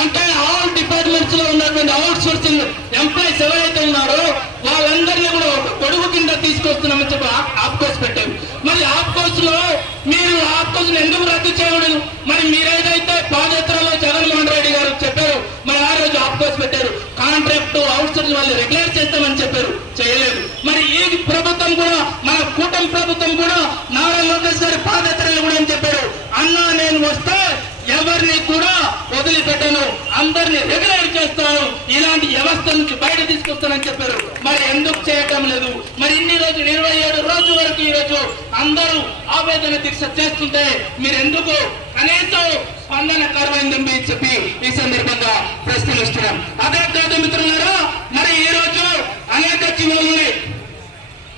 అంటే all departments లో ఉన్నటువంటి అవుట్ సోర్సింగ్ ఎంప్లాయీస్ ఎవరైతే ఉన్నారో వాళ్ళందరినీ కూడా గొడుగు కింద తీసుకొస్తున్నామని చెప్పి ఆప్కోర్స్ పెట్టారు. మరి ఆప్కోర్స్ లో మీరు ఆప్కోర్స్ ఎందుకు రద్దు చేయకూడదు? మరి మీరేదైతే పాదయాత్రలో జగన్మోహన్ రెడ్డి గారు చెప్పారు, మరి ఆ రోజు ఆప్కోర్స్ పెట్టారు. కాంట్రాక్ట్ అవుట్ సోర్స్ వాళ్ళు రెగ్యులర్ చేస్తామని చెప్పారు, చేయలేదు. మరి ఈ ప్రభుత్వం కూడా, మన కూటమి ప్రభుత్వం కూడా నారా లోకేష్ గారి పాదయాత్రలు కూడా అని చెప్పారు, అన్నా నేను వస్తే ఎవరిని కూడా వదిలిపెట్టను, అందరినీ రెగ్యులర్ చేస్తాను, ఇలాంటి వ్యవస్థ నుంచి బయట తీసుకొస్తానని చెప్పారు. మరి ఎందుకు చేయటం లేదు? మరి ఇన్ని రోజులు 27 రోజుల వరకు ఈ రోజు అందరూ ఆవేదన దీక్ష చేస్తుంటే మీరు ఎందుకు కనీసం స్పందన కరువైందని చెప్పి ఈ సందర్భంగా ప్రశ్నిస్తున్నాం. అదే కాదు మిత్రులారా, మరి ఈ రోజు అనేక జీవోలు,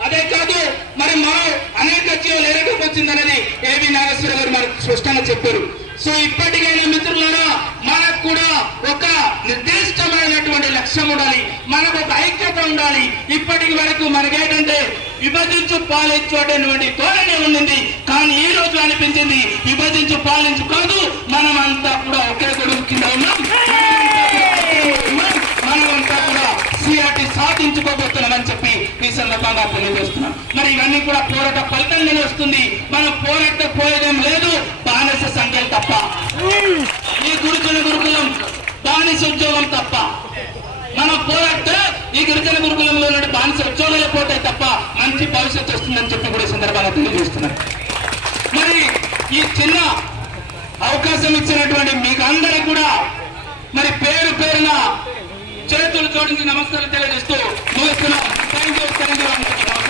అదే కాదు మరి మరో అనేక జీవోలు ఎరగకు వచ్చిందనేది ఏవి నాగేశ్వర గారు మనకు స్పష్టంగా చెప్పారు. సో ఇప్పటికైనా మిత్రులారా, మనకు కూడా ఒక నిర్దిష్టమైనటువంటి లక్ష్యం ఉండాలి, మనకు ఒక ఐక్యత ఉండాలి. ఇప్పటి వరకు మనకేంటంటే విభజించు పాలించు అనేటువంటి ధోరణి ఉండింది, కానీ ఈ రోజు అనిపించింది విభజించు పాలించు కాదు, మనమంతా కూడా ఒకే గొడుగు కింద ఉన్నాం, మనమంతా కూడా సిఆర్టీ సాధించుకోబోతున్నామని చెప్పి ఈ సందర్భంగా తెలియజేస్తున్నాం. మరి ఇవన్నీ కూడా పోరాట ఫలితంగానే వస్తుంది. మనం పోరాట పోయేదేం లేదు, బానిస సంఖ్యలు తప్ప, ఈ గురుకులం బానిస ఉద్యోగం తప్ప. మనం పోరాడితే ఈ గిరిజన గురుకులంలో బానిస ఉద్యోగాలు పోతే తప్ప మంచి భవిష్యత్తు వస్తుందని చెప్పి కూడా ఈ సందర్భంగా తెలియజేస్తున్నాం. మరి ఈ చిన్న అవకాశం ఇచ్చినటువంటి మీకు అందరికీ కూడా మరి పేరు పేరున చేతులు జోడించి నమస్కారం తెలియజేస్తూ ముగిస్తున్నాం. Thank you.